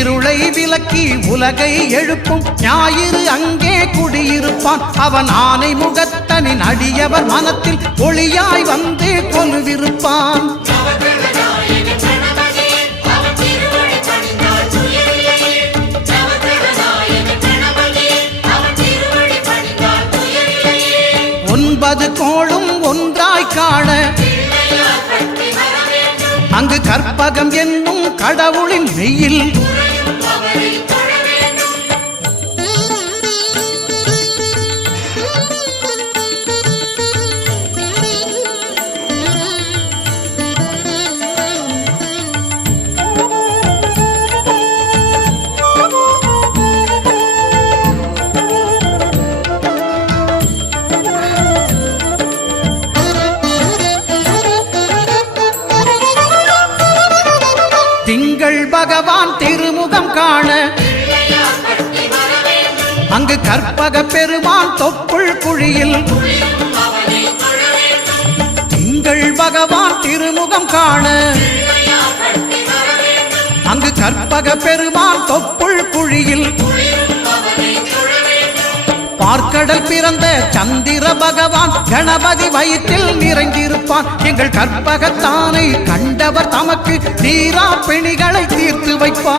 இருளை விலக்கி உலகை எழுப்பும் ஞாயிறு அங்கே குடியிருப்பான். அவன் ஆனை முகத்தனின் அடியவர் மனத்தில் ஒளியாய் வந்து கொலுவிருப்பான். ஒன்பது கோளும் ஒன்றாய் காண அங்கு கற்பகம் என்னும் கடவுளின் மெய்யில் திங்கள் பகவான் திருமுகம் காண அங்கு கற்பக பெருமான் தொப்புள் குழியில் திங்கள் பகவான் திருமுகம் காண அங்கு கற்பக பெருமான் தொப்புள் குழியில் பார்க்கடல் பிறந்த சந்திர பகவான் கணபதி வயிற்றில் நிறைந்திருப்பான். எங்கள் கற்பகத்தானை கண்டவர் தமக்கு தீரா பிணிகளை தீர்த்து வைப்பார்.